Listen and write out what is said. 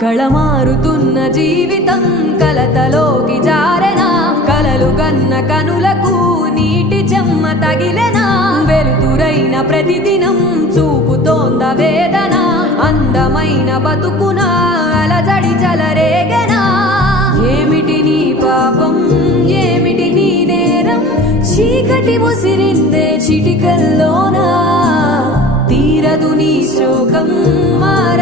కళమారుతున్న జీవితం కలతలోకి జారెనా కలలు గన్న కనులకు నీటి చెమ్మ తగిలెనా వెలుతురైన ప్రతిదినం చూపుతోంద వేదన అందమైన బతుకున అలజడి చలరేగెనా ఏమిటి నీ పాపం ఏమిటి నీ నేరం చీకటి ముసిరిందే చిటికల్లోనా తీరదు నీ శోకం మార